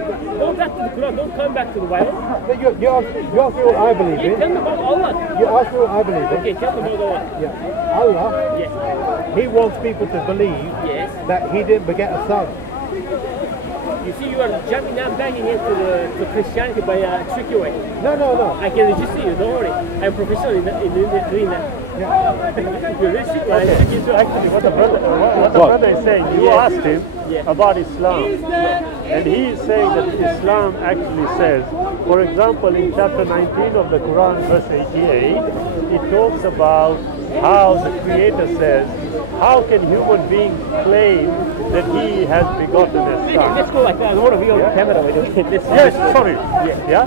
Go back to the Quran, don't come back to the Bible. You ask me what I believe in. Tell me about Allah. You ask me what I believe in. Okay, tell me about Allah. Yeah. Allah, Yes. He wants people to believe Yes. that He didn't beget a son. You see, you are jumping now back into Christianity by a tricky way. No. I can register you, don't worry. I'm professional in doing that. Yeah. You're very tricky. Okay. So actually what the brother is saying, you asked him about Islam. And he is saying that Islam actually says, for example, in chapter 19 of the Quran, verse 88, it talks about how the Creator says, how can human beings claim that he has begotten a son? Let's go like that. I don't want to be on camera with it. Yes, sorry. Yeah.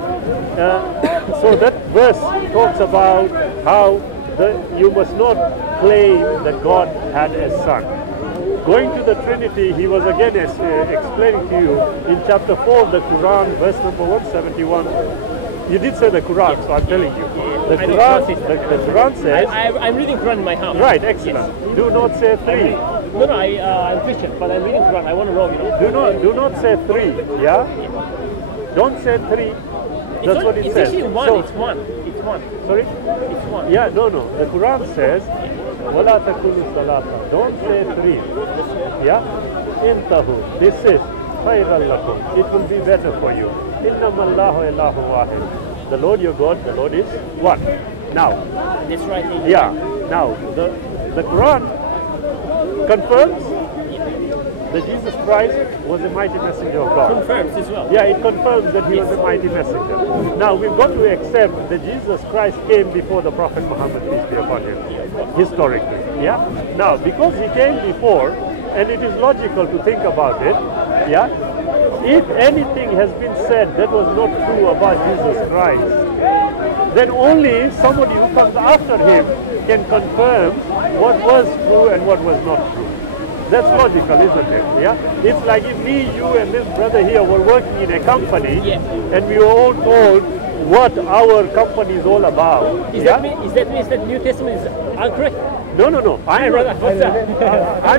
So that verse talks about how you must not claim that God had a son. Going to the Trinity, he was again explaining to you in chapter 4 of the Quran, verse number 171. You did say the Quran, so I'm telling you. The Quran says... I'm reading Quran in my house. Right, excellent. Yes. Do not say 3. No, I'm Christian, but I'm reading Quran. I want to roll, you know. Do not say 3, yeah? Don't say 3. That's what it says. It's actually 1. So, it's 1. It's 1. Sorry? It's 1. Yeah, no. The Quran says, وَلَا تَكُلُوا الصَّلَاةَ. Don't say 3. Yeah? إِنْتَهُ. This is خَيْرًا لَكُمْ. It will be better for you. إِنَّمَا اللَّهُ إِلَّهُ وَاحِدٌ. The Lord your God, the Lord is one. Now. That's right. Yeah. Now, the Quran confirms that Jesus Christ was a mighty messenger of God. Confirms as well. Yeah, it confirms that he was a mighty messenger. Now, we've got to accept that Jesus Christ came before the Prophet Muhammad, peace be upon him, historically. Yeah. Now, because he came before, and it is logical to think about it, yeah, if anything has been said that was not true about Jesus Christ, then only somebody who comes after him can confirm what was true and what was not true. That's logical, isn't it? Yeah. It's like if me, you, and this brother here were working in a company, and we were all told what our company is all about. That means that New Testament is incorrect? No. I'm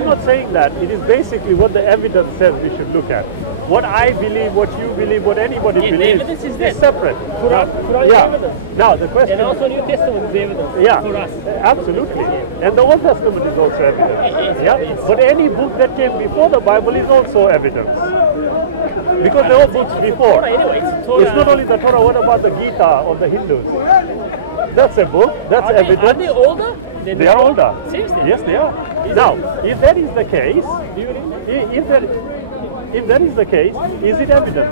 not saying that. It is basically what the evidence says we should look at. What I believe, what you believe, what anybody believes the evidence is separate. Quran is evidence. Now the question. And also New Testament is evidence for us. Absolutely. And the Old Testament is also evidence. But any book that came before the Bible is also evidence. Because there were books before. Anyway, it's not only the Torah. What about the Gita of the Hindus? That's a book. That's evidence. Are they older? They are older. Seriously? Yes, they are. Now, if that is the case, if that is the case, is it evidence?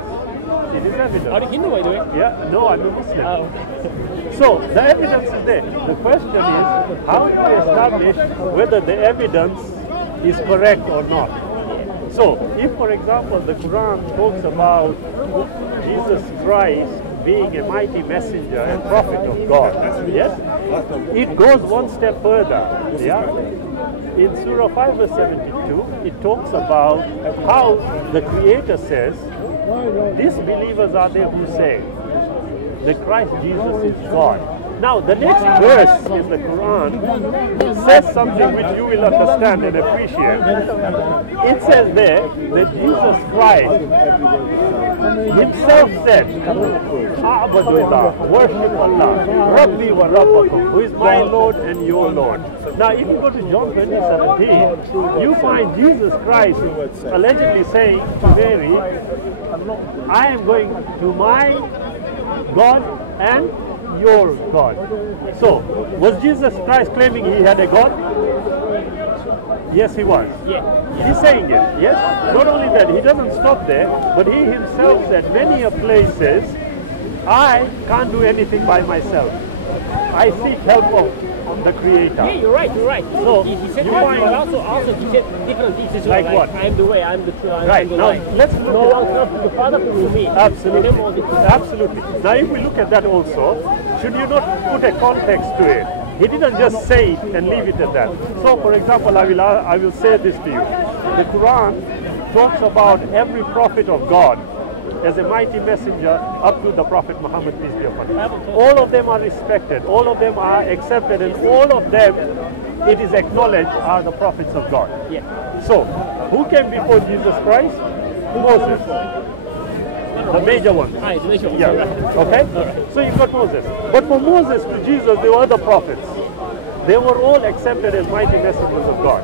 It is evidence. Are you Hindu, by the way? Yeah. No, I'm a Muslim. Oh, okay. So the evidence is there. The question is, how do we establish whether the evidence is correct or not? So, if, for example, the Quran talks about Jesus Christ being a mighty messenger and prophet of God, yes, it goes one step further. Yeah. In Surah 5 verse 72, it talks about how the Creator says, these believers are they who say that Christ Jesus is God. Now, the next verse in the Quran says something which you will understand and appreciate. It says there that Jesus Christ himself said, worship Allah, Rabbi wa Rabbakum, who is my Lord and your Lord. Now, if you go to John 20:17, you find Jesus Christ allegedly saying to Mary, I am going to my God and your God. So, was Jesus Christ claiming he had a God? Yes, he was. He's saying it, yes? Not only that, he doesn't stop there, but he himself said many a places, I can't do anything by myself. I seek help of the Creator. Yeah, you're right. So, he said also he said different things as well. Like what? I am the way, I am the truth, I right. am the Now, life. let's look no one comes to the Father through me. Absolutely. Now, if we look at that also, should you not put a context to it? He didn't just say it and leave it at that. So, for example, I will say this to you. The Quran talks about every prophet of God as a mighty messenger up to the Prophet Muhammad, peace be upon him. All of them are respected, all of them are accepted, and all of them, it is acknowledged, are the prophets of God. So, who came before Jesus Christ? Moses. The major ones. Ah, the major ones. Yeah. Right. Okay? So you've got Moses. But for Moses to Jesus, there were other prophets. They were all accepted as mighty messengers of God.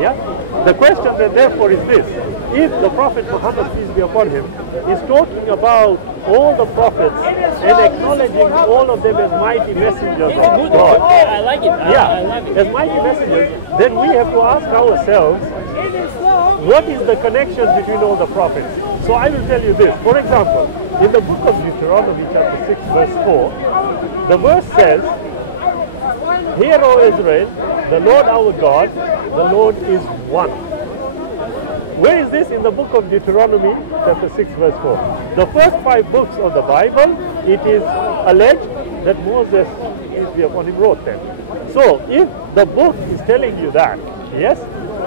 Yeah? The question then therefore is this. If the Prophet Muhammad, peace be upon him, is talking about all the prophets and acknowledging all of them as mighty messengers It's of good. God. I like it. I love it. As mighty messengers, then we have to ask ourselves, what is the connection between all the prophets? So I will tell you this. For example, in the book of Deuteronomy chapter 6 verse 4, the verse says, "Hear, O Israel, the Lord our God, the Lord is one." Where is this? In the book of Deuteronomy chapter 6 verse 4. The first 5 books of the Bible, it is alleged that Moses, peace be upon him, wrote them. So if the book is telling you that, yes,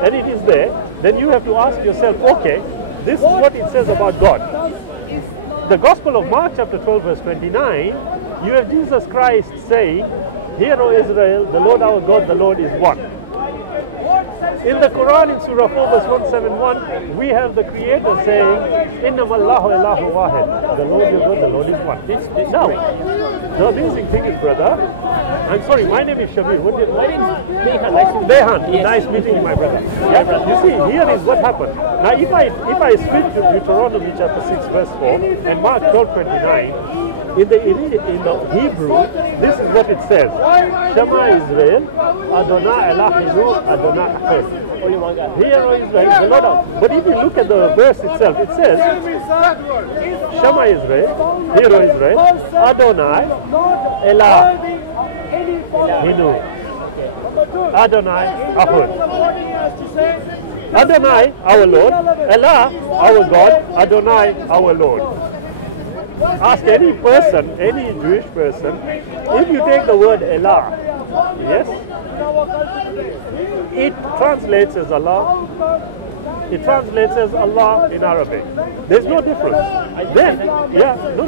and it is there, then you have to ask yourself, okay, this is what it says about God. The Gospel of Mark chapter 12 verse 29, you have Jesus Christ saying, "Hear, O Israel, the Lord our God, the Lord is one." In the Quran, in Surah 4 verse 171, we have the Creator saying, "Innama Allahu Allahu Wahid." The Lord your God, the Lord is one. Now, the amazing thing is, brother, I'm sorry, my name is Shabir. What did My name is Behan. Behan, Yes. nice meeting you, my brother. Yeah, you see, here is what happened. Now, if I switch to Deuteronomy chapter 6 verse 4 and Mark 12:29, in the Hebrew, this is what it says: "Shema Israel, Adonai Eloheinu, Adonai Echad." Only one God. Hear, O Israel, the Lord our. But if you look at the verse itself, it says, "Shema Israel, hear, O Israel, Adonai Eloheinu, Adonai Echad." Adonai, our Lord, Allah, our God, Adonai, our Lord. Ask any person, any Jewish person, if you take the word Allah, yes, it translates as Allah. It translates as Allah in Arabic. There's no difference. Then, yeah, no.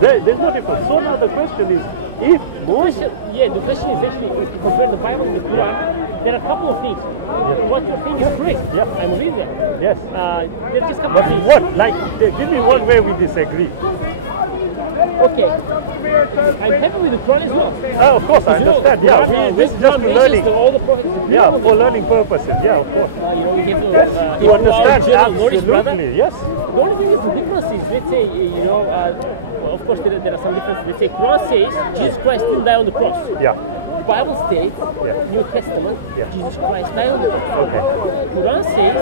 There's no difference. So now the question is, if Moses... The question is actually, if you compare the Bible and the Quran, there are a couple of things. What you think is correct. Yeah. I'm reading that. Yes. There's just a couple But of things. what? Like, give me one way we disagree. Okay. I'm happy with the Quran as well. Of course, I understand. Yeah, this is just for learning. All the prophets. Yeah, for learning purposes. Yeah, of course. You know, we have to, To understand, knowledge, brother. absolutely, yes. The only thing is the difference is, let's say, well, of course there are some differences. Let's say Quran says Jesus Christ didn't die on the cross. Yeah. The Bible states, New Testament, Jesus Christ died on the cross. Okay. Quran says,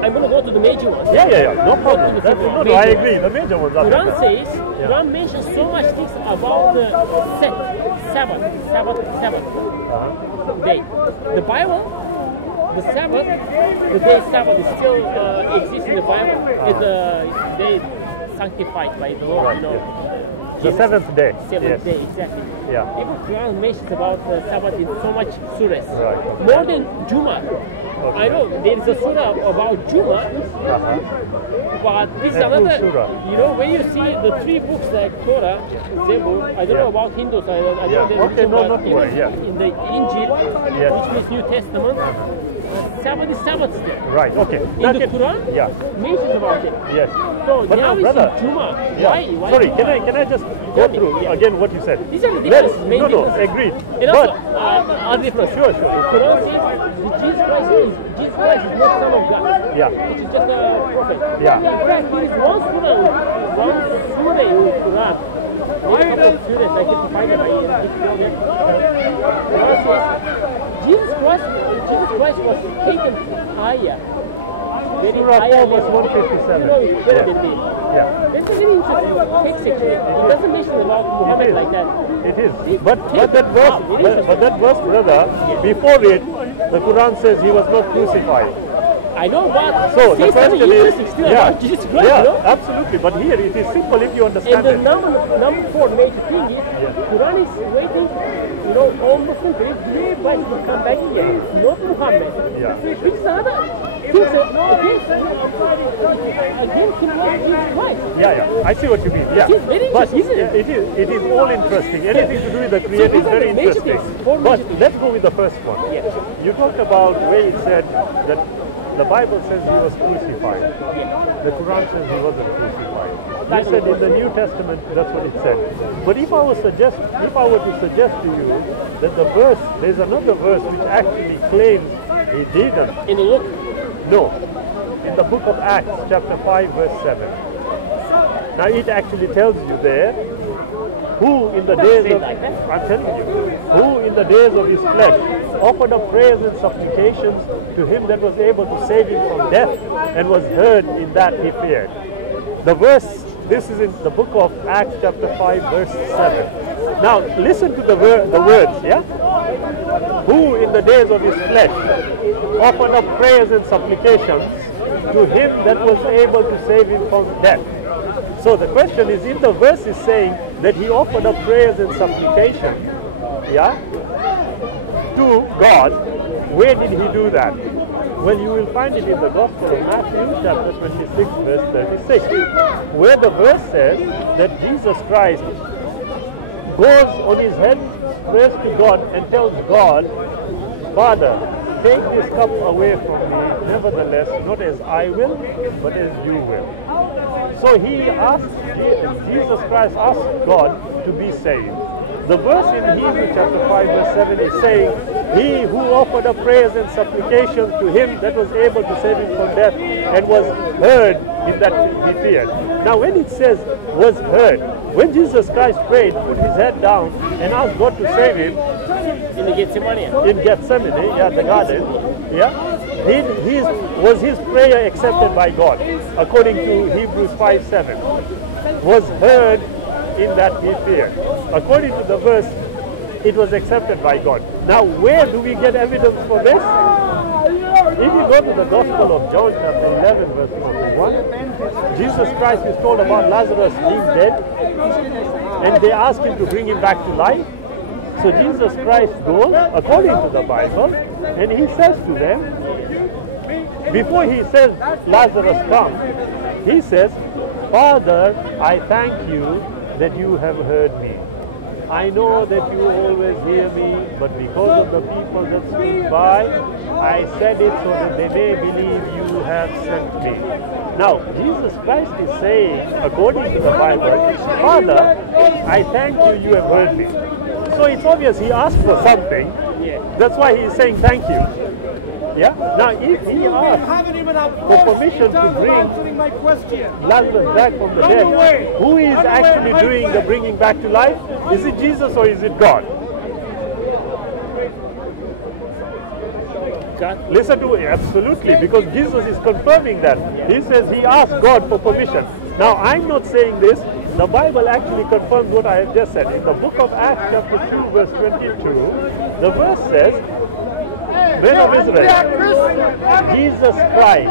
I'm going to go to the major ones. Yeah. No problem. No, I agree. The major ones are Quran better. says, Quran mentions so much things about the Sabbath day. The Bible, the Sabbath, the day Sabbath is still exists in the Bible. It's a day sanctified by the Lord, you know. The seventh day. Seventh day, exactly. Yeah. Even Quran mentions about Sabbath in so much surahs. Right. More than Juma. Okay. I know there is a surah about Juma, but this is another, surah. you know, when you see the 3 books like Torah, Zebul, I don't know about Hindus, I don't know their Okay, religion, no, but not to worry, even in the Injil, which means New Testament, Sabbath is Sabbath there. Right, okay. In the Quran, mentions about it. Yes. So But now now, it's brother, in Juma. Yeah. Why Sorry, Juma? can I just go through again what you said? These are the differences, main No, differences. agreed. And But also, other difference. Sure. Quran says that Jesus Christ is not Son of God. Yeah. Which is just a prophet. Yeah. In fact, there is one surah in the Quran. Maybe a couple of surahs, I can find it. Quran says Jesus Christ was taken higher. Surah 4 verse 157. No, it's better than this. Yeah. That's a very interesting text actually. It doesn't mention about Muhammad like that. It is. But that verse, brother, before it, the Quran says he was not crucified. I know, but So the question is, still about Jesus Christ, you know? absolutely. But here it is simple if you understand And the it. number 4 major thing is, Quran is waiting, you know, all Muslims believe Christ will come back here, not Muhammad. Yeah. Which is another thing again Jesus Christ. Yeah. I see what you mean. Yeah. It is very But interesting, isn't it? it is all interesting. Anything to do with the Creator is these are very the major interesting. things, 4 But major things. let's go with the first one. Yeah. You talked about where it said that The Bible says he was crucified. The Quran says he wasn't crucified. You said in the New Testament that's what it said. But if I were to suggest to you that the verse, there's another verse which actually claims he didn't. In the book? No. In the book of Acts, chapter 5, verse 7. Now it actually tells you there, who in the days of, I'm telling you, who in the days of his flesh offered up prayers and supplications to him that was able to save him from death, and was heard in that he feared. The verse, this is in the book of Acts chapter 5 verse 7. Now listen to the words, yeah? Who in the days of his flesh offered up prayers and supplications to him that was able to save him from death. So the question is, if the verse is saying that he offered up prayers and supplication, yeah, to God, where did he do that? Well, you will find it in the Gospel of Matthew, chapter 26, verse 36, where the verse says that Jesus Christ goes on his head, prays to God, and tells God, Father, take this cup away from me, nevertheless, not as I will, but as you will. So Jesus Christ asked God to be saved. The verse in Hebrews chapter 5 verse 7 is saying, he who offered up prayers and supplications to him that was able to save him from death, and was heard in that he feared. Now when it says was heard, when Jesus Christ prayed, put his head down and asked God to save him, in Gethsemane, yeah, the garden, yeah, was his prayer accepted by God, according to Hebrews 5:7. Was heard in that he feared. According to the verse, it was accepted by God. Now, where do we get evidence for this? If you go to the Gospel of John, chapter 11, verse 41, Jesus Christ is told about Lazarus being dead, and they ask him to bring him back to life. So Jesus Christ goes, according to the Bible, and he says to them, before he says, Lazarus, come, he says, Father, I thank you that you have heard me. I know that you always hear me, but because of the people that stood by, I said it so that they may believe you have sent me. Now, Jesus Christ is saying, according to the Bible, Father, I thank you, you have heard me. So it's obvious he asked for something. That's why he is saying thank you. Yeah? Now, if he asked for permission to bring Lazarus back from the dead, who is actually doing the bringing back to life? Is it Jesus or is it God? God. Listen to it, absolutely, because Jesus is confirming that. He says he asked God for permission. Now, I'm not saying this. The Bible actually confirms what I have just said. In the book of Acts chapter 2 verse 22, the verse says, Men of Israel, Jesus Christ,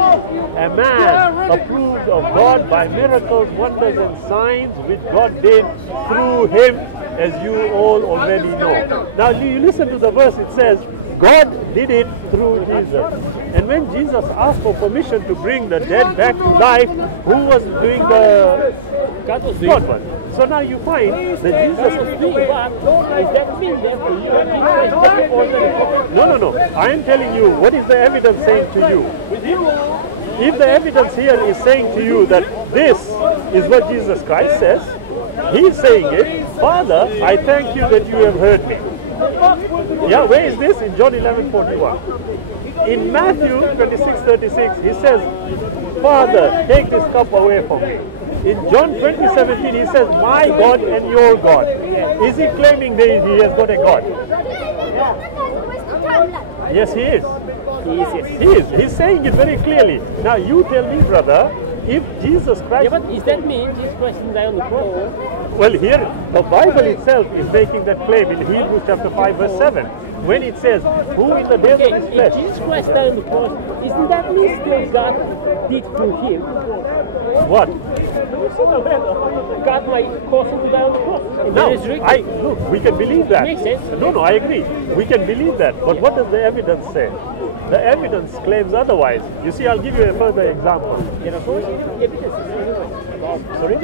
a man approved of God by miracles, wonders and signs which God did through him, as you all already know. Now you listen to the verse, it says, God did it through Jesus. And when Jesus asked for permission to bring the dead back to life, who was doing the... God was doing it. So now you find that Jesus was doing it. Is that mean there for you? No. I am telling you, what is the evidence saying to you? If the evidence here is saying to you that this is what Jesus Christ says, he's saying it, Father, I thank you that you have heard me. Yeah, where is this? In John 11:41. In Matthew 26:36, he says, Father, take this cup away from me. In John 20:17, he says, my God and your God. Is he claiming that he has got a God? Yes, he is. He is. He's saying it very clearly. Now you tell me, brother, if Jesus Christ... Yeah, but does that mean Jesus Christ didn't die on the cross? Well, here, the Bible itself is making that claim in Hebrews chapter 5 verse 7. When it says, who in the days of his flesh... If Jesus Christ died on the cross, isn't that mean still God did through him? What? God might cause him to die on the cross. No, look, we can believe that. Makes sense. No, I agree. We can believe that. But what does the evidence say? The evidence claims otherwise. You see, I'll give you a further example. Sorry?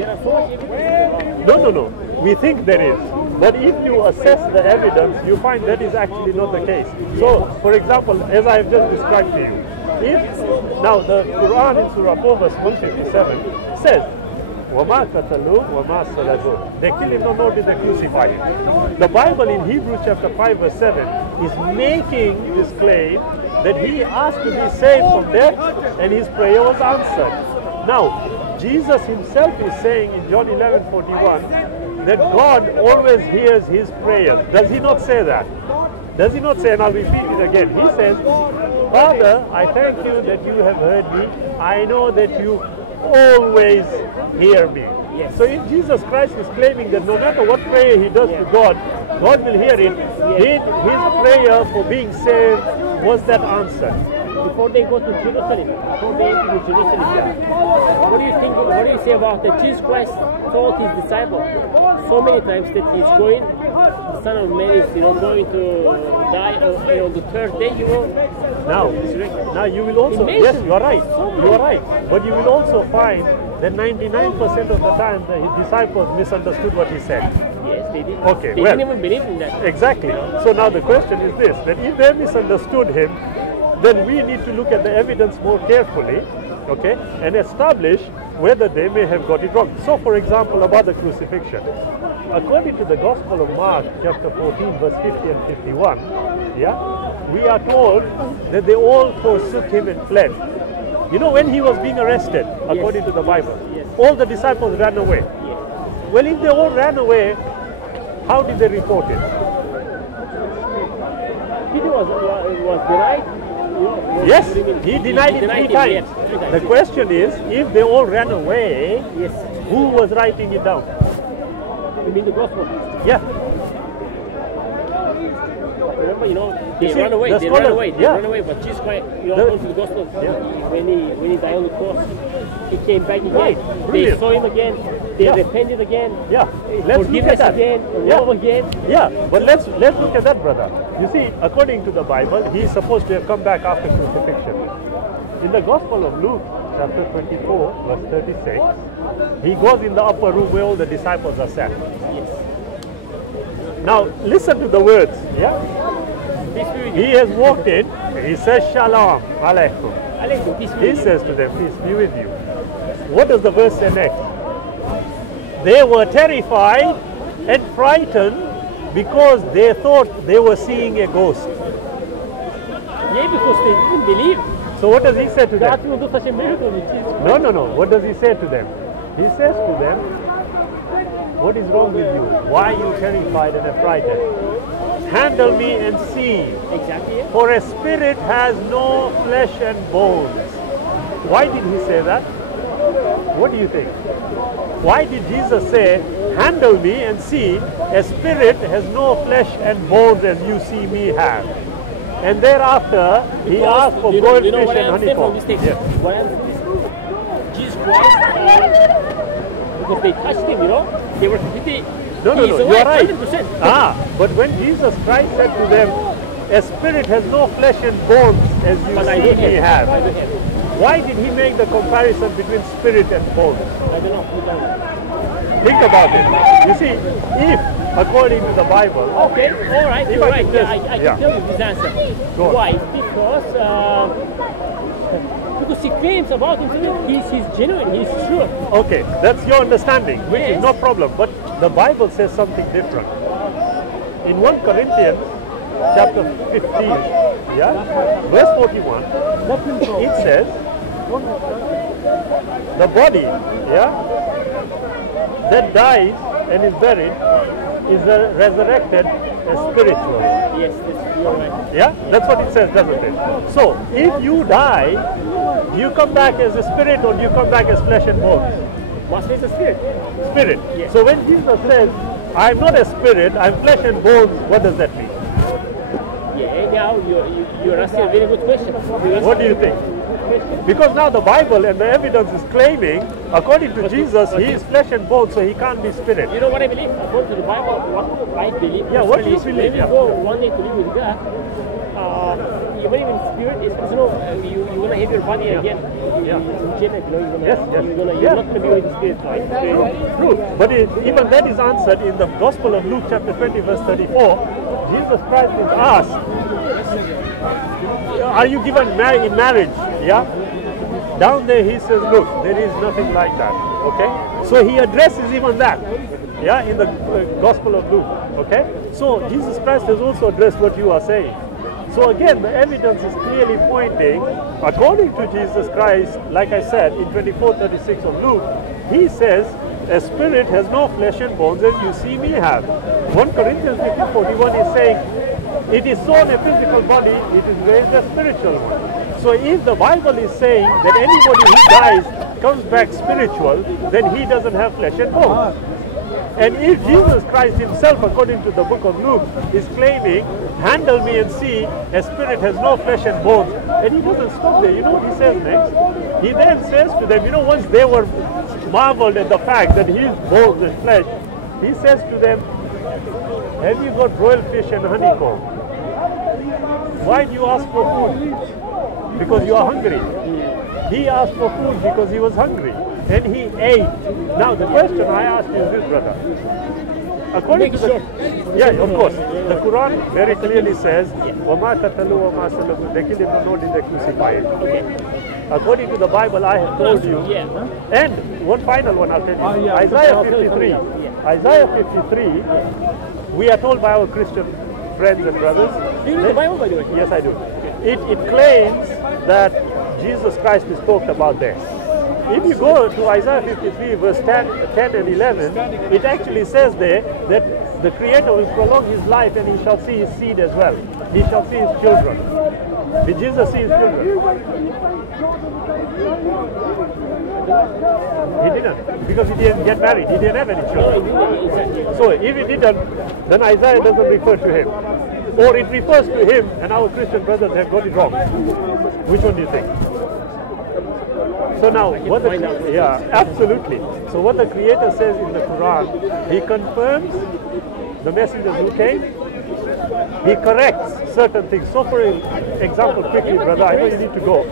No. We think there is. But if you assess the evidence, you find that is actually not the case. So, for example, as I have just described to you, Now the Quran in Surah 4 verse 157 says, وَمَا قَتَلُوا وَمَا صَلَبُوا. They kill him, nor did they crucify him. The Bible in Hebrews chapter 5 verse 7 is making this claim that he asked to be saved from death and his prayer was answered. Now, Jesus himself is saying in John 11:41 that God always hears his prayers. Does he not say that? Does he not say, and I'll repeat it again, he says, Father, I thank you that you have heard me. I know that you always hear me. Yes. So if Jesus Christ is claiming that no matter what prayer he does to God, God will hear it, his prayer for being saved was that answered. Before they go to Jerusalem, what do you think? What do you say about that? Jesus Christ told his disciples so many times that he's going, the Son of Man is, going to die on the third day. Now you will also, yes, you are right, but you will also find that 99% of the time his disciples misunderstood what he said. Yes, they did. Okay, they didn't even believe in that. Exactly. So now the question is this, that if they misunderstood him, then we need to look at the evidence more carefully, okay, and establish whether they may have got it wrong. So, for example, about the crucifixion, according to the Gospel of Mark, chapter 14, verse 50 and 51, we are told that they all forsook him and fled. You know, when he was being arrested, according to the Bible, all the disciples ran away. Well, if they all ran away, how did they report it? Peter was denied. Yes, he denied it three times. The question is, if they all ran away, who was writing it down? You mean the gospel? Yeah. Remember, they ran away, but Jesus Christ, according to the gospel, when he died on the cross, he came back again. Right. They saw him again, they repented again, forgiveness again, love again. Yeah, but let's look at that, brother. You see, according to the Bible, he is supposed to have come back after crucifixion. In the Gospel of Luke, chapter 24, verse 36, he goes in the upper room where all the disciples are sat. Now, listen to the words, He has walked in, he says, Shalom, Alaikum. He says to them, peace be with you. What does the verse say next? They were terrified and frightened because they thought they were seeing a ghost. Yeah, because they didn't believe. So what does he say to them? God will do such a miracle with Jesus. No. What does he say to them? He says to them, what is wrong with you? Why are you terrified and frightened? Handle me and see. Exactly. For a spirit has no flesh and bones. Why did he say that? What do you think? Why did Jesus say, handle me and see, a spirit has no flesh and bones as you see me have? And thereafter, he asked for goldfish and honeycomb. What Jesus Christ, because they touched him, they were completely... No, you are right. 100%. But when Jesus Christ said to them, a spirit has no flesh and bones as you see me have. Why did he make the comparison between spirit and bones? I don't know. Think about it. You see, if according to the Bible... Okay, all right, you're right. I can tell you this answer. Why? Because he claims about himself, he's genuine, he's true. Okay, that's your understanding, which is no problem. But the Bible says something different. In 1 Corinthians chapter 15, verse 41, it says, the body, that dies and is buried is resurrected as spiritual. Yes, you're right. Yeah, that's what it says, doesn't it? So, if you die, do you come back as a spirit or do you come back as flesh and bones? What is a spirit? Spirit. Yes. So when Jesus says, I'm not a spirit, I'm flesh and bones, what does that mean? Yeah, now you're asking a very good question. What do you think? Because now the Bible and the evidence is claiming, according to Jesus, he is flesh and bones, so he can't be spirit. You know what I believe? According to the Bible, what I believe. Yeah, what do you believe? When we go one day to live with God, you believe in spirit, it's you're going to have your body again. You're not going to be with the spirit, right? True. But even that is answered in the Gospel of Luke chapter 20 verse 34. Jesus Christ is asked, are you given in marriage Yeah? Down there he says, look, there is nothing like that. Okay? So he addresses even that. Yeah, in the Gospel of Luke. Okay? So Jesus Christ has also addressed what you are saying. So again, the evidence is clearly pointing, according to Jesus Christ, like I said, in 24:36 of Luke, he says, a spirit has no flesh and bones as you see me have. 1 Corinthians 15:41 is saying, it is sown a physical body, it is raised a spiritual one. So if the Bible is saying that anybody who dies comes back spiritual, then he doesn't have flesh and bones. And if Jesus Christ himself, according to the book of Luke, is claiming, handle me and see, a spirit has no flesh and bones, and he doesn't stop there. You know what he says next? He then says to them, you know, once they were marveled at the fact that he is bones and flesh, he says to them, have you got broiled fish and honeycomb? Why do you ask for food? Because you are hungry. He asked for food because he was hungry. And he ate. Now the question I asked you is this, brother. According to the, yeah, of course, the Quran very clearly says, وَمَا قَتَلُوا وَمَا سَلَبُوا. They killed him, nor did they crucify him. According to the Bible, I have told you. And one final one I'll tell you. Isaiah 53. Isaiah 53, we are told by our Christian friends and brothers. Do you read the Bible, by the way? Yes, I do. It claims that Jesus Christ is talked about there. If you go to Isaiah 53 verse 10 and 11, it actually says there that the Creator will prolong his life and he shall see his seed as well. He shall see his children. Did Jesus see his children? He didn't, because he didn't get married. He didn't have any children. So if he didn't, then Isaiah doesn't refer to him. Or it refers to him and our Christian brothers have got it wrong. Which one do you think? So now, what the, yeah, absolutely. So what the Creator says in the Quran, he confirms the messengers who came, he corrects certain things. So for example, quickly, brother, I know you need to go.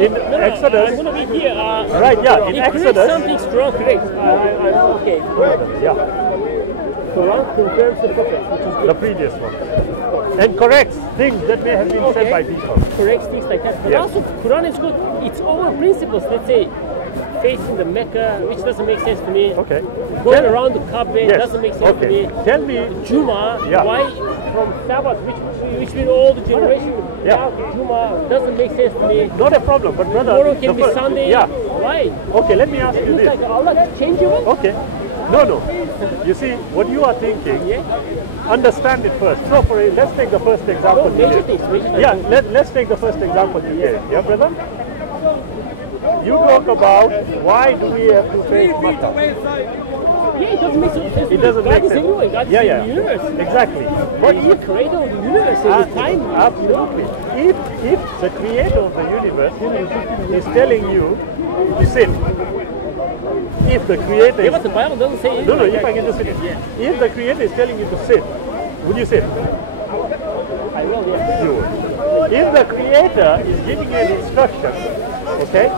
In Exodus, I'm going to be here. right, yeah, in Exodus. Something's wrong, correct. Okay. Yeah. Quran confirms the prophet, which is good. The previous one. And corrects things that may have been said by people. Corrects things like that. But also, Quran is good. It's our principles. Let's say, facing the Mecca, which doesn't make sense to me. Okay. Going around the Kaaba doesn't make sense to me. Tell me. Juma, why from Sabbath, which been all the generations, now Juma doesn't make sense to me. Not a problem, but brother. Tomorrow can be Sunday. Yeah. Why? Okay, let me ask you this. Like Allah changeable? Okay. No. You see, what you are thinking, understand it first. So let's take the first example. Major things. Yeah, let's take the first example you gave. Yeah, brother? You talk about why do we have to face Makkah? Yeah, it doesn't make sense. It doesn't make sense. Anyway. God is in the universe. Exactly. But the creator of the universe is the time. Absolutely. If the creator of the universe is telling you to sit, if the creator yeah, but the Bible doesn't say anything. No, if I can just sit. If the creator is telling you to sit, would you sit? I will, yeah. You would. If the creator is giving you an instruction, okay,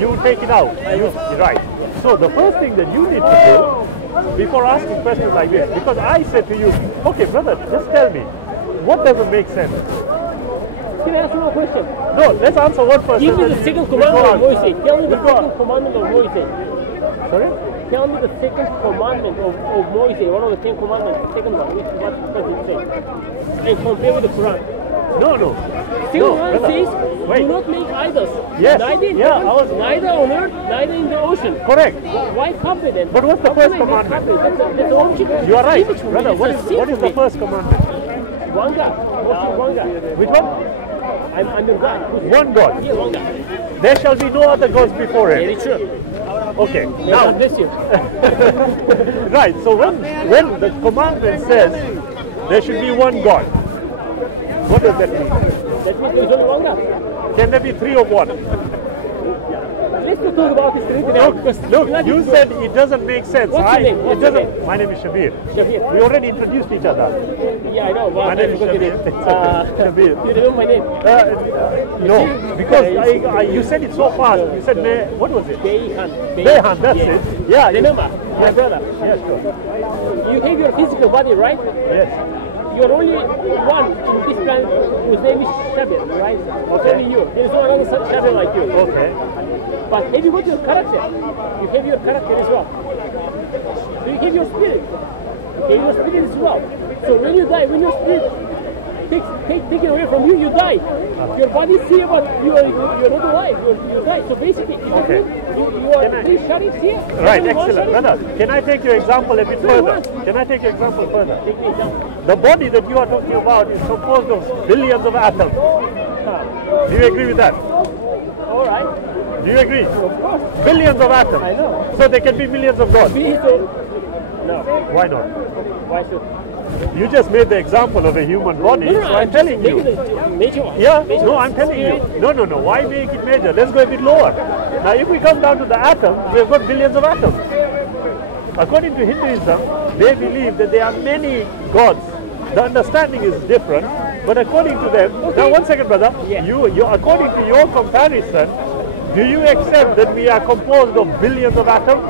you take it out. You're right. So the first thing that you need to do before asking questions like this, because I said to you, okay, brother, just tell me, what doesn't make sense? Can I ask you a question? No, let's answer one first. Give me the second commandment of Moses. Tell me the second commandment of Moses. Sorry? Tell me the second commandment of Moses, one of the 10 commandments, the second one, what does it say? And compare with the Quran. No. Second one says, do not make idols. Yes. Neither in heaven, neither on earth, neither in the ocean. Correct. Why copy then? But what's the first commandment? That's object. You are right, brother. What is the first commandment? One God. One God. Which one? I'm your God. One God. Yeah, one God. There shall be no other gods before it. Very true. Okay. Now, bless you. Right. So when the commandment says there should be one God, what does that mean? That means there is only one God. Can there be three of one? Let's not talk about this. Look, you said it doesn't make sense. What's your name? My name is Shabir. Shabir. We already introduced each other. Yeah, I know. My name is Shabir. Shabir. You remember my name? No, because you said it so fast. You said, what was it? Behan, that's it. Yeah. Remember, my brother. Yes, sure. You have your physical body, right? Yes. you're only one in this planet whose name is Shabir, right? Okay. Only you. There is no another Shabir like you. Okay. But have you got your character? You have your character as well. So you have your spirit. You have your spirit as well. So when you die, when your spirit taken away from you, you die. Your body is here, but you're not alive. You die. So basically, Okay. you are three sharifs here. Right, only one excellent. sharif. Brother, can I take your example a bit further? Can I take your example further? Take the example. The body that you are talking about is composed of billions of atoms. Do you agree with that? All right. Do you agree? Of course. Billions of atoms. I know. So there can be millions of gods. No. Why not? Why so? You just made the example of a human body, so I'm telling you. Major one. Yeah, Major no, one. I'm telling you. No. Why make it major? Let's go a bit lower. Now, if we come down to the atom, we've got billions of atoms. According to Hinduism, they believe that there are many gods. The understanding is different, but according to them, now 1 second, brother. Yeah. You, according to your comparison, do you accept that we are composed of billions of atoms?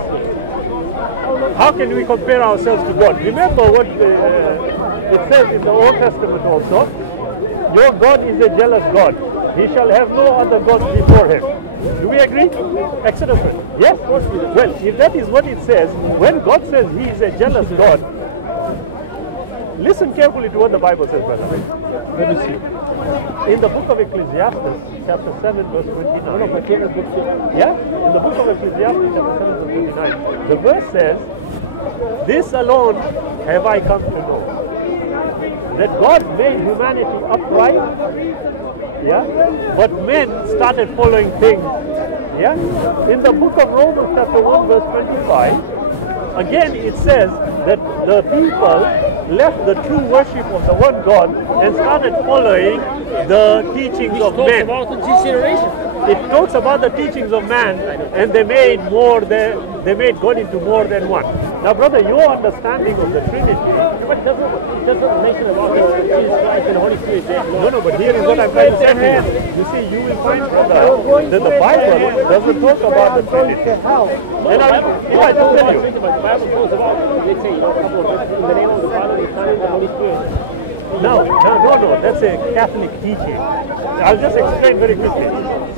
How can we compare ourselves to God? Remember what it says in the Old Testament also. Your God is a jealous God. He shall have no other gods before him. Do we agree? Exodus. Yes? Well, if that is what it says, when God says he is a jealous God, listen carefully to what the Bible says, brother. Let me see. In the book of Ecclesiastes, chapter 7, verse 29. One of my favorite books. Yeah? In the book of Ecclesiastes, chapter 7, verse 29. The verse says, "This alone have I come to know, that God made humanity upright, yeah, but men started following things." Yeah? In the book of Romans, chapter 1, verse 25, again it says that the people left the true worship of the one God and started following the teachings of men. About the generation. It talks about the teachings of man, and they made God into more than one. Now, brother, your understanding of the Trinity. But it doesn't mention about Jesus Christ and the Holy Spirit there. No, but here is what I'm trying to say to you. You see, you will find, brother, that the Bible doesn't talk about the Trinity. And I just tell you. The Bible talks about, let's say, in the name of the Father, the Son, and the Holy Spirit. No, that's a Catholic teaching. I'll just explain very quickly.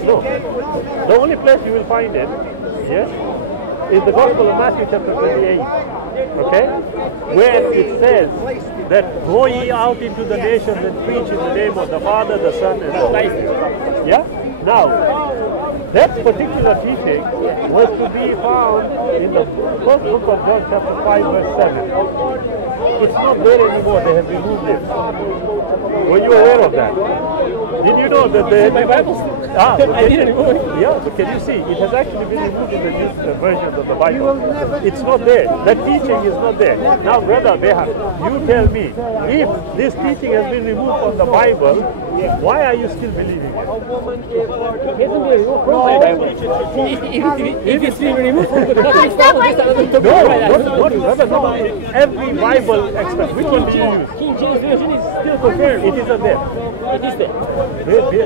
No, the only place you will find it, yes, is the Gospel of Matthew chapter 28, okay, where it says that go ye out into the nations and preach in the name of the Father, the Son, and the Holy Spirit. Yeah? Now, that particular teaching was to be found in the first book of John chapter 5, verse 7. It's not there anymore, they have removed it. Were you aware of that? Did you know that they... My Bible. I didn't remove it. Yeah, but can you see? It has actually been removed in the new versions of the Bible. It's not there. That teaching is not there. Now, brother Behan, you tell me, if this teaching has been removed from the Bible, why are you still believing it? It hasn't been removed from the Bible. If it's been removed from the Catholic Bible, it's another topic. No. Every Bible expert, which one do you use? King James Version is still confirmed. It isn't there. It is there.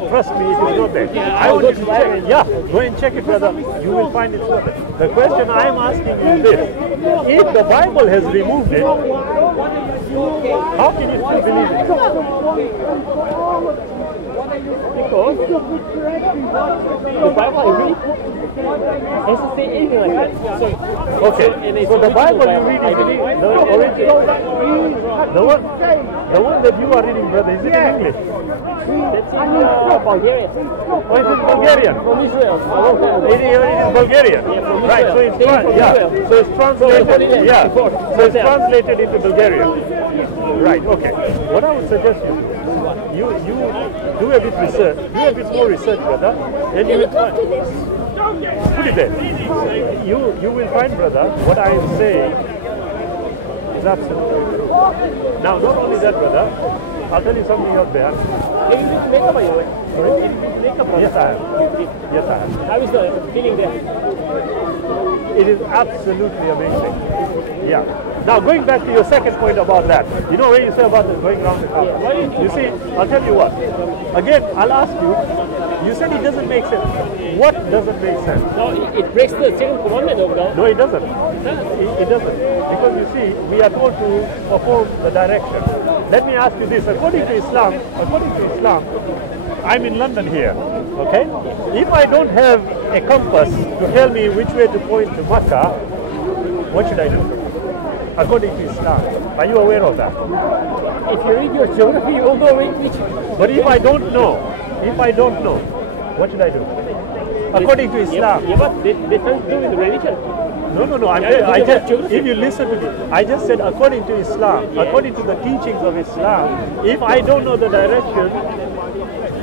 Trust me, it is not there. I want you to check it. Yeah, go and check it, brother. You will find it's not there. The question I am asking you is this. If the Bible has removed it, how can you still believe it? Because the Bible doesn't say anything like that. Okay, so the Bible you read is in the original, the one that you are reading, brother, is it in English? That's in Bulgarian. Oh, it's in Bulgarian. From Israel. It is Bulgarian. Yeah, from right, so Israel. it's translated. Yeah, so it's translated into Bulgarian. Right, okay. What I would suggest you do a bit research, do a bit more research, brother, and you will find. Put it there. You will find, brother, what I am saying is absolutely true. Now, not only that, brother, I'll tell you something else there. Have you been to Mecca, by the way? Sorry? Have you been to Mecca, brother? Yes, I have. Yes, I have. How is the feeling there? It is absolutely amazing. Yeah. Now, going back to your second point about that, you know where you say about the going around the car? Yeah. You see, I'll tell you what. Again, I'll ask you, you said it doesn't make sense. What doesn't make sense? No, it breaks the second commandment over there. No, it doesn't. It doesn't. Because you see, we are told to perform the direction. let me ask you this. According to Islam, I'm in London here, okay? If I don't have a compass to tell me which way to point to Makkah, what should I do? According to Islam. Are you aware of that? If you read your geography, you will know which. But if I don't know, what should I do? According to Islam. Yeah, but this has to do with religion. No. I just, if you listen to me, I just said according to Islam, according to the teachings of Islam, if I don't know the direction,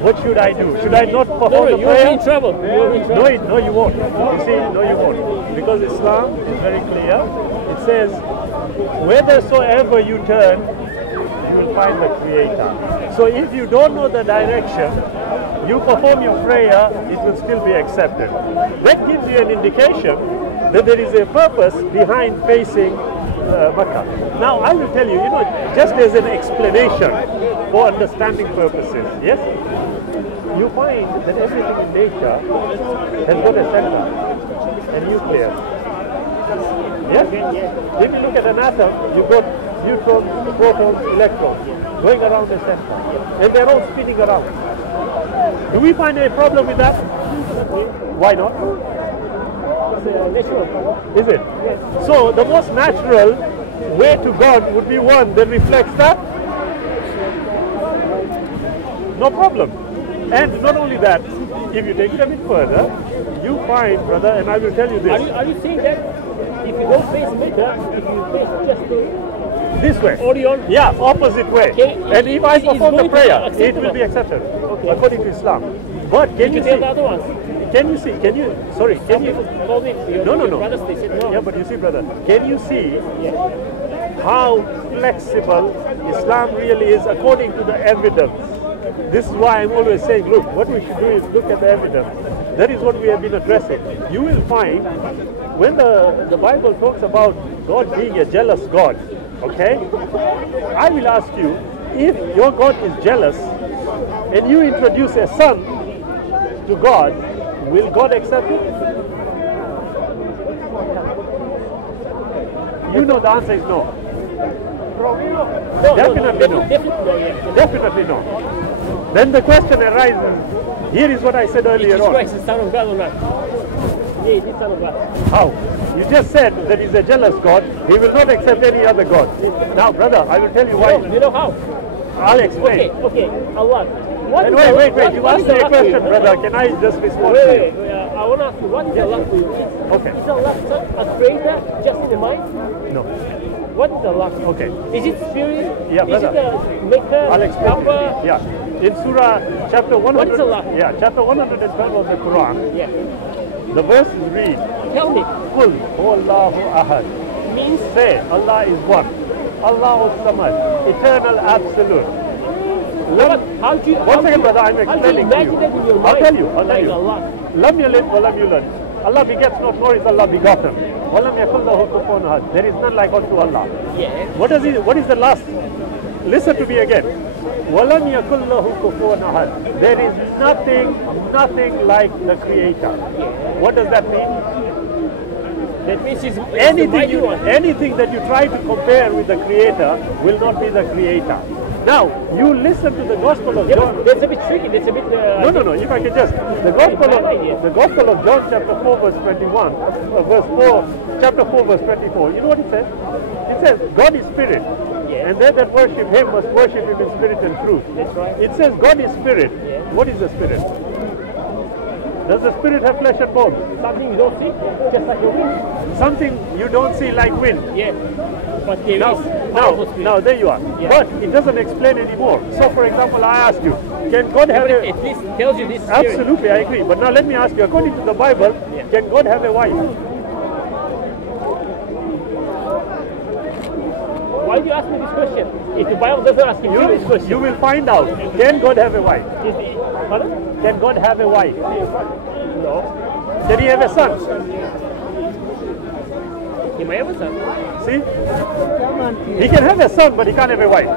what should I do? Should I not perform the you'll prayer? be in trouble. No, you won't. You see, no, you won't. Because Islam is very clear. It says, whithersoever you turn, you will find the Creator. So if you don't know the direction, you perform your prayer, it will still be accepted. That gives you an indication that there is a purpose behind facing Makkah. Now I will tell you, just as an explanation for understanding purposes, yes? You find that everything in nature has got a center, a nucleus. Yes? If you look at an atom, you've got neutrons, protons, electrons going around the center. And they're all spinning around. Do we find a problem with that? Why not? Natural. Is it? Yes. So the most natural way to God would be one that reflects that. No problem. And not only that, if you take it a bit further, you find, brother, and I will tell you this. Are you saying that if you don't face Mecca, if you face just this way? Orion? Yeah, opposite way. Okay. And if I perform the prayer, acceptable. it will be accepted, Okay. according to Islam. But can you tell see? the other ones? Can you see? Can you? Sorry. Can you? Told me your No. brothers, they said no. Yeah, but you see, brother, can you see Yeah. how flexible Islam really is according to the evidence? This is why I'm always saying, look, what we should do is look at the evidence. That is what we have been addressing. You will find when the Bible talks about God being a jealous God, okay? I will ask you, if your God is jealous and you introduce a son to God, will God accept it? You know the answer is no. Definitely no. Definitely no. Then the question arises, here is what I said earlier on. Christ is Son of God or not? Yeah, he is Son of God. How? You just said that he's a jealous God. He will not accept any other God. Now, brother, I will tell you why. You know how? I'll explain. Okay, Allah. And wait. You asked me a question, brother. Can I just respond to you? Wait. I want to ask you, what is Allah to you? Okay. Is Allah a creator just in the mind? No. What is Allah? Okay. Is it spirit? Yeah, is brother. it a maker? I'll explain. Yeah. In Surah chapter 100. What is Allah? Yeah, chapter 112 of the Qur'an. Yeah. The verses read, Tell me. Qul huwallahu ahad. Means? Say, Allah is one. Allahu samad. Eternal absolute. How do you? One second, brother, I'm explaining to you. That in your I'll mind? tell you. Like Allah. Lam yalid wa lam yulad. Allah begets not, nor is Allah begotten. Wa lam yakul lahu kufuwan ahad. There is none like unto Allah. Yeah. What is the last? Listen to me again. Wa lam yakul lahu kufuwan ahad. There is nothing like the Creator. What does that mean? That means it's anything that you try to compare with the Creator will not be the Creator. Now, you listen to the Gospel of John. That's a bit tricky. That's a bit... No. If I can just... The Gospel of John chapter 4 verse 21, verse 4, chapter 4 verse 24. You know what it says? It says, God is spirit. Yeah. And they that worship him must worship him in spirit and truth. That's right. It says God is spirit. Yeah. What is the spirit? Does the spirit have flesh and bones? Something you don't see, just like your wind. Something you don't see like wind. Yeah. But there is powerful spirit. Now there you are. Yeah. But it doesn't explain anymore. So for example, I ask you, can God have a... At least it tells you this spirit. Absolutely, I agree. But now let me ask you, according to the Bible, can God have a wife? Why do you ask me this question? If the Bible doesn't ask you this question. You will find out. Can God have a wife? Pardon? Can God have a wife? No. Can he have a son? He might have a son. See? He can have a son, but he can't have a wife.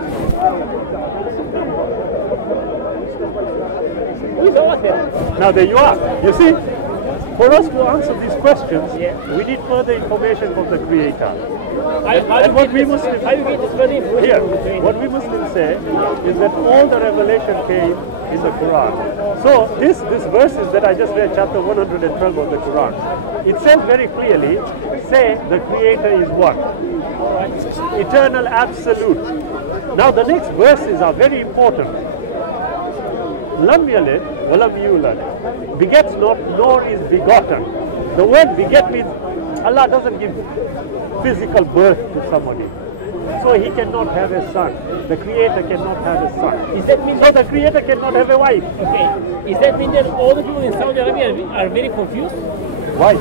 Who is Allah then? Now there you are. You see? for us to answer these questions, we need further information from the Creator. And what we Muslims here, what we Muslims say is that all the revelation came in the Quran. So this verses that I just read, chapter 112 of the Quran, it says very clearly, say the Creator is what? Eternal, absolute. Now the next verses are very important. Lam yalid wa lam yulad. Begets not, nor is begotten. The word beget means Allah doesn't give physical birth to somebody. So he cannot have a son. The Creator cannot have a son. Does that mean so the Creator cannot have a wife? Okay. Does that mean that all the people in Saudi Arabia are very confused? Why?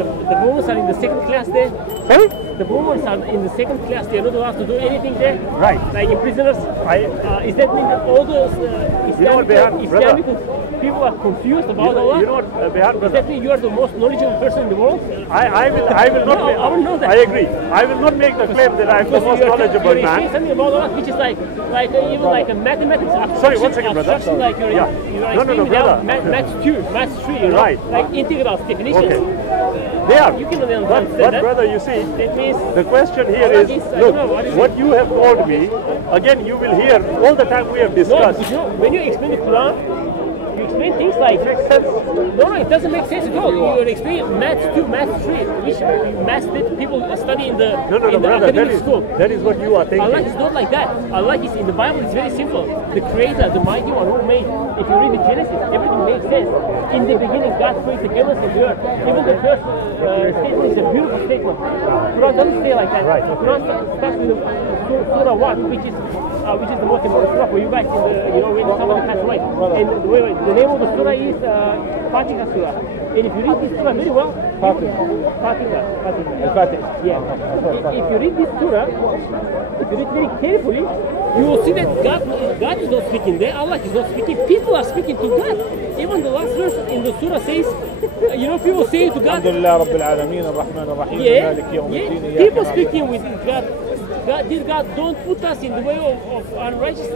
The women are in the second class there. Sorry? The women are in the second class. They are not allowed to do anything there. Right. Like in prisoners. Does that mean that all those Islamic people are confused about Allah? You know what, does that mean you are the most knowledgeable person in the world? I will not. No, I will know that. I agree. I will not make the claim that I'm the most knowledgeable man. You're saying something about Allah which is like even like a mathematics. Sorry, one second, brother. Like you're no, brother. Maths 2, you know? Right. Like integrals, definitions. Okay. They are. You can understand but that. Brother, you see, it means the question here is, look, what you have told me, again, you will hear all the time we have discussed. No, when you explain the Quran, you explain things like... It makes sense. No, it doesn't make sense at all. You explain Maths 2, Maths 3, which maths that people study in the, brother, academic school. That is what you are thinking. Allah is not like that. Allah is in the Bible. It's very simple. The Creator, the Mighty One who made. If you read the Genesis, everything makes sense. In the beginning, God created the heavens and the earth. Even the first statement is a beautiful statement. Quran doesn't say like that. Right. Quran starts with Surah 1, which is the most important surah for you guys in the when somebody passed away. And the name of the surah is Fatiha Surah. And if you read this surah very well, Fatiha. Yeah. If you read this surah, if you read very carefully, you will see that God is not speaking there. Allah is not speaking. People are speaking to God. Even the last verse in the surah says, people say to God, people speaking with God. God, don't put us in the way of unrighteous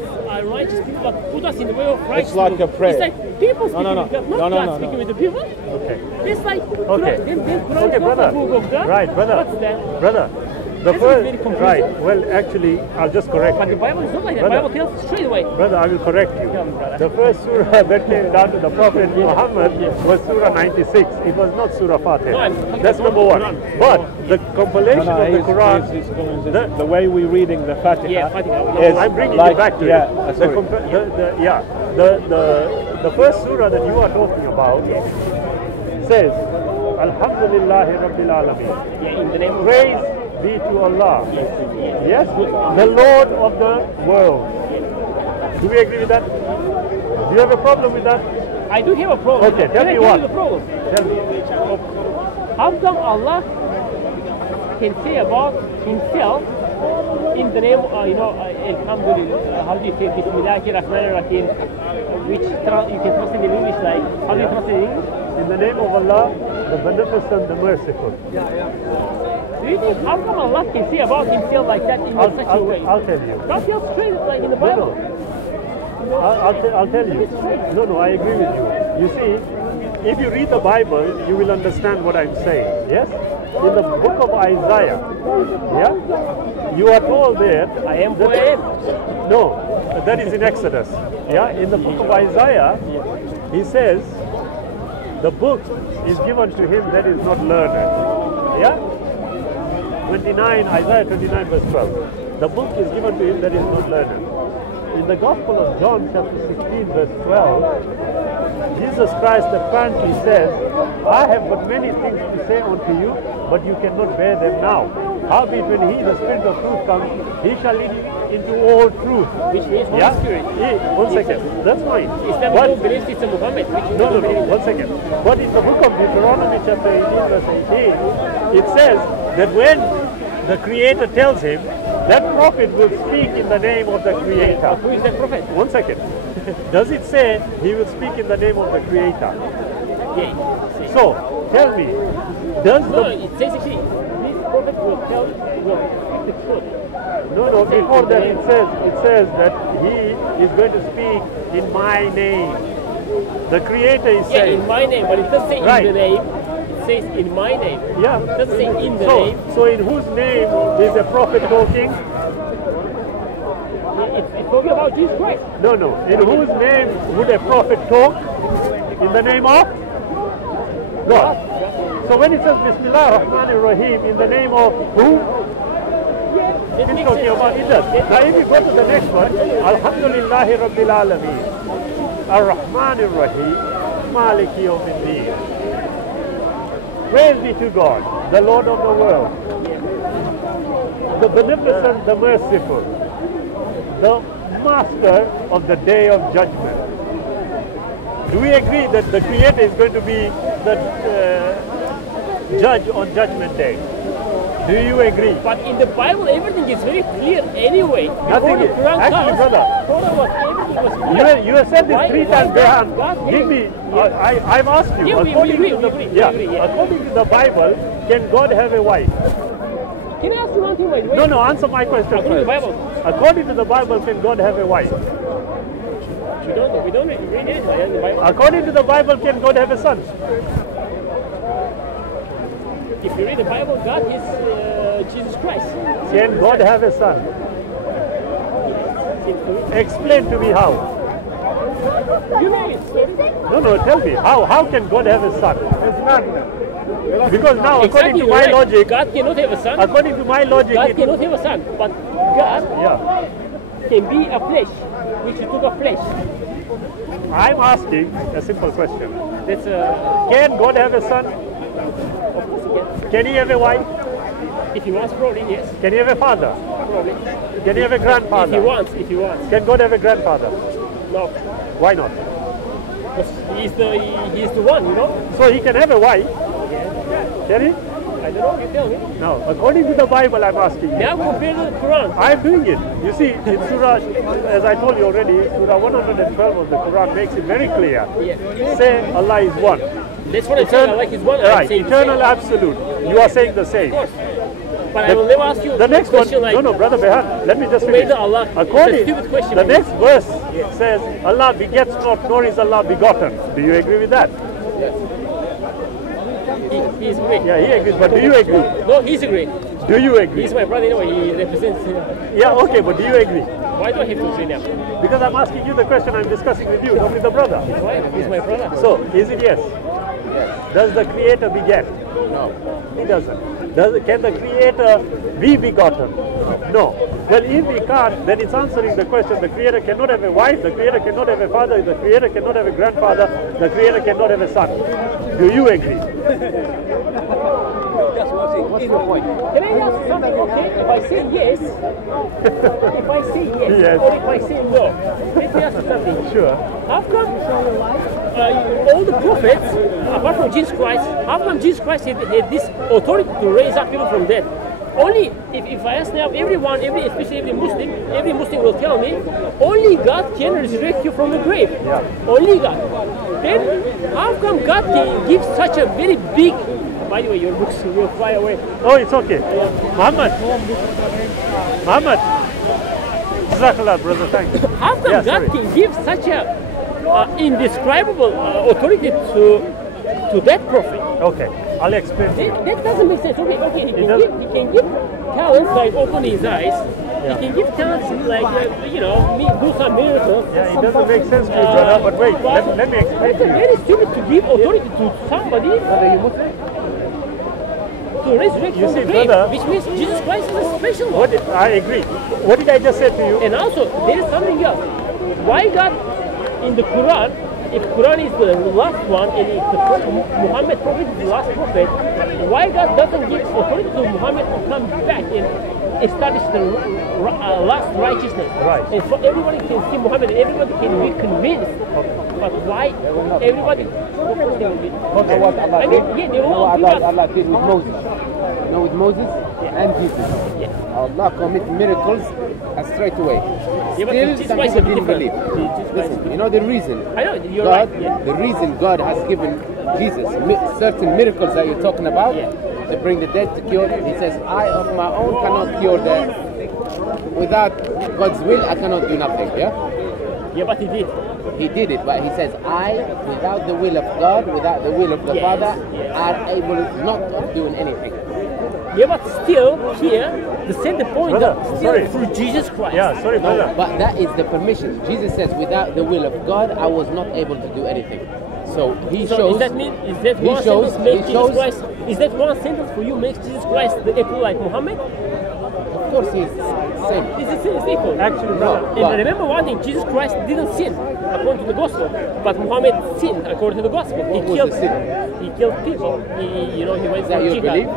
people, but put us in the way of righteous people. It's like a prayer. It's like people speaking with God, not God speaking with the people. Okay. It's like, okay, brother. Right, brother. What's that? Brother. The first, right, well, actually, I'll just correct But you. the Bible is not like that. The Bible tells us straight away. Brother, I will correct you. The first surah that came down to the Prophet Muhammad was Surah 96. It was not Surah Fatiha. That's number one. But the compilation of the Quran, the way we're reading the Fatiha, is I'm bringing you back to it. The first surah that you are talking about says, Alhamdulillahi Rabbil Alameen. Yeah, in the name of Praise be to Allah. Yes? The Lord of the world. Do we agree with that? Do you have a problem with that? I do have a problem. Okay, tell me what. The problem? Tell me. How come Allah can say about himself in the name, Alhamdulillah, how do you say Bismillahir Rahmanir Rahim, which you can translate in English like, how do you translate in English? In the name of Allah, the Beneficent, the Merciful. Do you think how come Allah can say about himself like that in such a way? I'll tell you. God tells straight like in the Bible. I'll tell you. No, I agree with you. You see, if you read the Bible, you will understand what I'm saying. Yes? In the book of Isaiah, yeah, you are told there, I am who I am. No, that is in Exodus. Yeah, in the book of Isaiah, he says, the book is given to him that is not learned. Yeah? Isaiah 29 verse 12. The book is given to him that is not learned. In the Gospel of John chapter 16 verse 12, Jesus Christ apparently says, I have but many things to say unto you, but you cannot bear them now. Howbeit when he, the Spirit of truth, comes, he shall lead you into all truth. Which means Holy Spirit. One second. That's fine. Islam believes it's a Muhammad. No, 1 second. But in the book of Deuteronomy chapter 18 verse 18, it says that when the Creator tells him, that prophet will speak in the name of the Creator. Who is that prophet? 1 second. Does it say he will speak in the name of the Creator? Yeah. So, tell me, it says actually, this prophet will speak the truth. No, before that it says that he is going to speak in my name. The Creator is Yeah, saying. in my name, but it doesn't say Right. in the name. It says in my name. Yeah. It doesn't say in the name. So in whose name is a prophet talking? It's talking about Jesus Christ. No. In whose name would a prophet talk? In the name of God. So when it says Bismillah ar-Rahman ar-Rahim, in the name of who? It's talking about it does. Now if you go to the next one, Alhamdulillahi Rabbil Alameen, Ar-Rahman ar-Rahim, Maliki Yawmiddin. Praise be to God, the Lord of the world, the beneficent, the merciful, the master of the day of judgment. Do we agree that the Creator is going to be the judge on Judgment Day? Do you agree? But in the Bible, everything is very clear anyway. Nothing is. Actually, brother, everything was clear. you have said this three times, Behan. God Give me, I've asked you. Yeah, we agree, we agree, yeah. According to the Bible, can God have a wife? Can I ask you one thing, by the way? No, answer my question According to the first. Bible. According to the Bible, can God have a wife? We don't read anything like that in the Bible. According to the Bible, can God have a son? If you read the Bible, God is Jesus Christ. Can God have a son? Explain to me how. You know it. No, tell me. How can God have a son? It's not. Because now, according to my right. logic, God cannot have a son. according to my logic, God cannot have a son. But God can be a flesh, which took a flesh. I'm asking a simple question. That's Can God have a son? of course he can. Can he have a wife? If he wants, probably yes. Can he have a father? Probably. Can he have a grandfather? If he wants. Can God have a grandfather? No. Why not? Because he's the one, you know? So he can have a wife. Can he? I don't know, you tell me. No. According to the Bible, I'm asking you. Now compare to the Quran. I'm doing it. You see, in Surah, as I told you already, Surah 112 of the Quran makes it very clear. Yeah. Say Allah is one. That's what I'm saying. I like his one. Right, eternal absolute. You are saying the same. Of course. But I will never ask you The next one, question like, no, brother Behan, let me just finish. Allah? According, It's a stupid question. the next verse says, Allah begets not, nor is Allah begotten. Do you agree with that? He's great. Yeah, he agrees, but do you agree? No, he's great. Do you agree? He's my brother anyway. He represents. Yeah, okay, but do you agree? Why do I have to say that? Because I'm asking you the question I'm discussing with you, not with the brother. Why? He's my brother. So, is it yes? Does the Creator beget? No. He doesn't. Can the Creator be begotten? No. Well, if he can't, then it's answering the question. The Creator cannot have a wife, the Creator cannot have a father, the Creator cannot have a grandfather, the Creator cannot have a son. Do you agree? What's your point? Can I ask something, okay? If I say yes, Yes. or if I say no, let me ask you something. Sure. How come all the prophets, apart from Jesus Christ, how come Jesus Christ had this authority to raise up people from dead? Only, if I ask now everyone, especially every Muslim will tell me, only God can resurrect you from the grave. Yeah. Only God. Then, how come God can give such a very big, by the way, your books will fly away. Oh, it's okay. Muhammad. Jazakallah, brother, thanks. How come God can give such a indescribable authority to that prophet? Okay, I'll explain to you. That doesn't make sense. Okay, he can give talents like open his eyes. He can give talents like, do some miracles. Yeah, it doesn't make sense to you, brother, but wait, let me explain It's to you. very stupid to give authority to somebody to resurrect from the grave, brother, which means Jesus Christ is a special one. I agree. What did I just say to you? And also, there is something else. Why God, in the Quran, if Quran is the last one and if Muhammad prophet is the last prophet, why God doesn't give authority to Muhammad to come back and establish the last righteousness? Right. And so everybody can see Muhammad and everybody can be convinced. But why everybody? Okay. I mean, yeah, they will all give us. Allah did with Moses. With Moses and Jesus. Allah commit miracles straight away. Yeah, but Still, Jesus some Christ people is didn't believe. Listen, you know the reason. I know, you're God, right. Yeah. the reason God has given Jesus certain miracles that you're talking about, to bring the dead to cure. He says, I of my own cannot cure them. Without God's will, I cannot do nothing. Yeah. Yeah, but he did. he did it, but he says, I, without the will of God, without the will of the Father, are able not of doing anything. Yeah, but still, here, the center point Brother, is still sorry. through Jesus Christ. Yeah, sorry, brother. But that is the permission. Jesus says, without the will of God, I was not able to do anything. So he So shows. does that mean, is that one sentence makes Jesus Christ, is that one sentence for you makes Jesus Christ the equal like Muhammad? Of course, he's same. It's equal. Actually, brother. And remember one thing, Jesus Christ didn't sin according to the gospel, but Muhammad sinned according to the gospel. What was the sin? He killed people. He went Is that for your jihad. belief?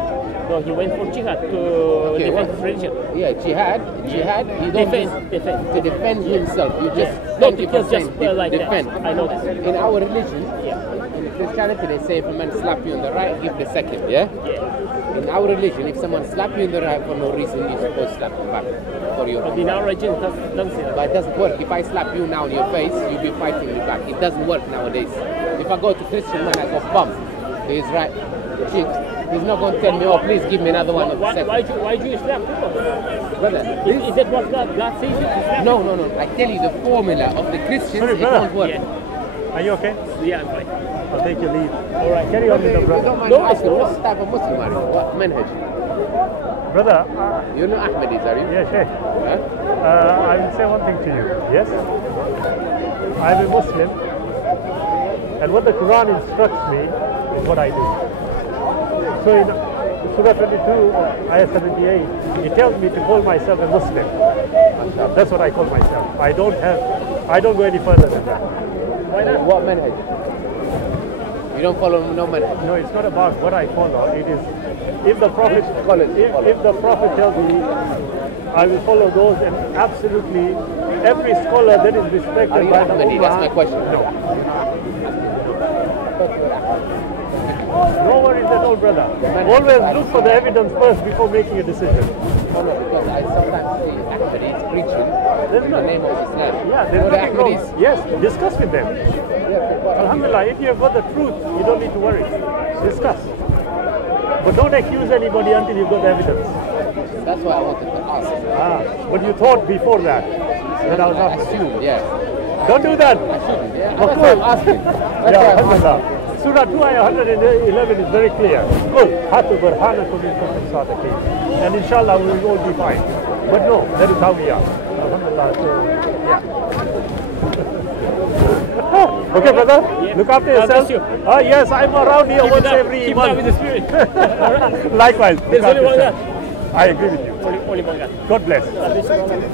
No, he went for jihad to defend his religion. Yeah, jihad. You don't Defend. to defend himself. You just Not thank to you kill for just saying like defend. that. I know this. In our religion, Yeah. in Christianity, they say if a man slap you on the right, give the second. Yeah. Yeah. In our religion, if someone slap you in the right for no reason, you're supposed to slap them back for your. But in our religion, it doesn't say that. But it doesn't work. If I slap you now in your face, you'll be fighting me back. It doesn't work nowadays. If I go to Christian man, I go bump to his right cheek. He's not going to tell me, oh, please give me another one. Why do you slap people? Brother, Is that what God says you to slap? no. I tell you the formula of the Christians, Sorry, it brother. won't work. Yeah. Are you okay? Yeah, I'm fine. I'll take your lead. All right. Carry on with the You brother. don't mind No, asking, no. what type of Muslim are you? What manhaj? Brother, You're not Ahmadis, are you? yeah, Sheikh. Huh? I will say one thing to you. Yes? I'm a Muslim, and what the Quran instructs me is what I do. So in Surah 22, Ayah 78, it tells me to call myself a Muslim. That's what I call myself. I don't go any further than that. Why not? What manhaj? You don't follow no manhaj? No, it's not about what I follow. It is if the Prophet if the Prophet tells me I will follow those, and absolutely every scholar that is respected Are you by the Ahmadi? Ummah. That's my question. No. No worries at all, brother. Always look for the evidence first before making a decision. No, because I sometimes see Ahmadis preaching in the name of Islam. Yeah, You there's know the nothing wrong. Ahmadis? Yes, discuss with them. Yeah, Alhamdulillah, if you have got the truth, you don't need to worry. Discuss. But don't accuse anybody until you've got the evidence. that's why I wanted to ask. But you thought before that I was I not. assumed, yeah. Don't do that. I shouldn't, yeah. Of That's why I'm course. asking. That's Yeah, why I'm asking. Alhamdulillah. Surah 2 ayah 111 is very clear. Qul hatu burhanakum in kuntum sadiqin. And inshallah we will all be fine. But no, that is how we are. Alhamdulillah. So, yeah. Okay, brother. Look after God yourself. bless you. Yes, I'm around here Keep once it up. every Keep it month. up with the spirit. Likewise. Look There's after only one yourself. God. I agree with you. Only one God. God bless. God bless you.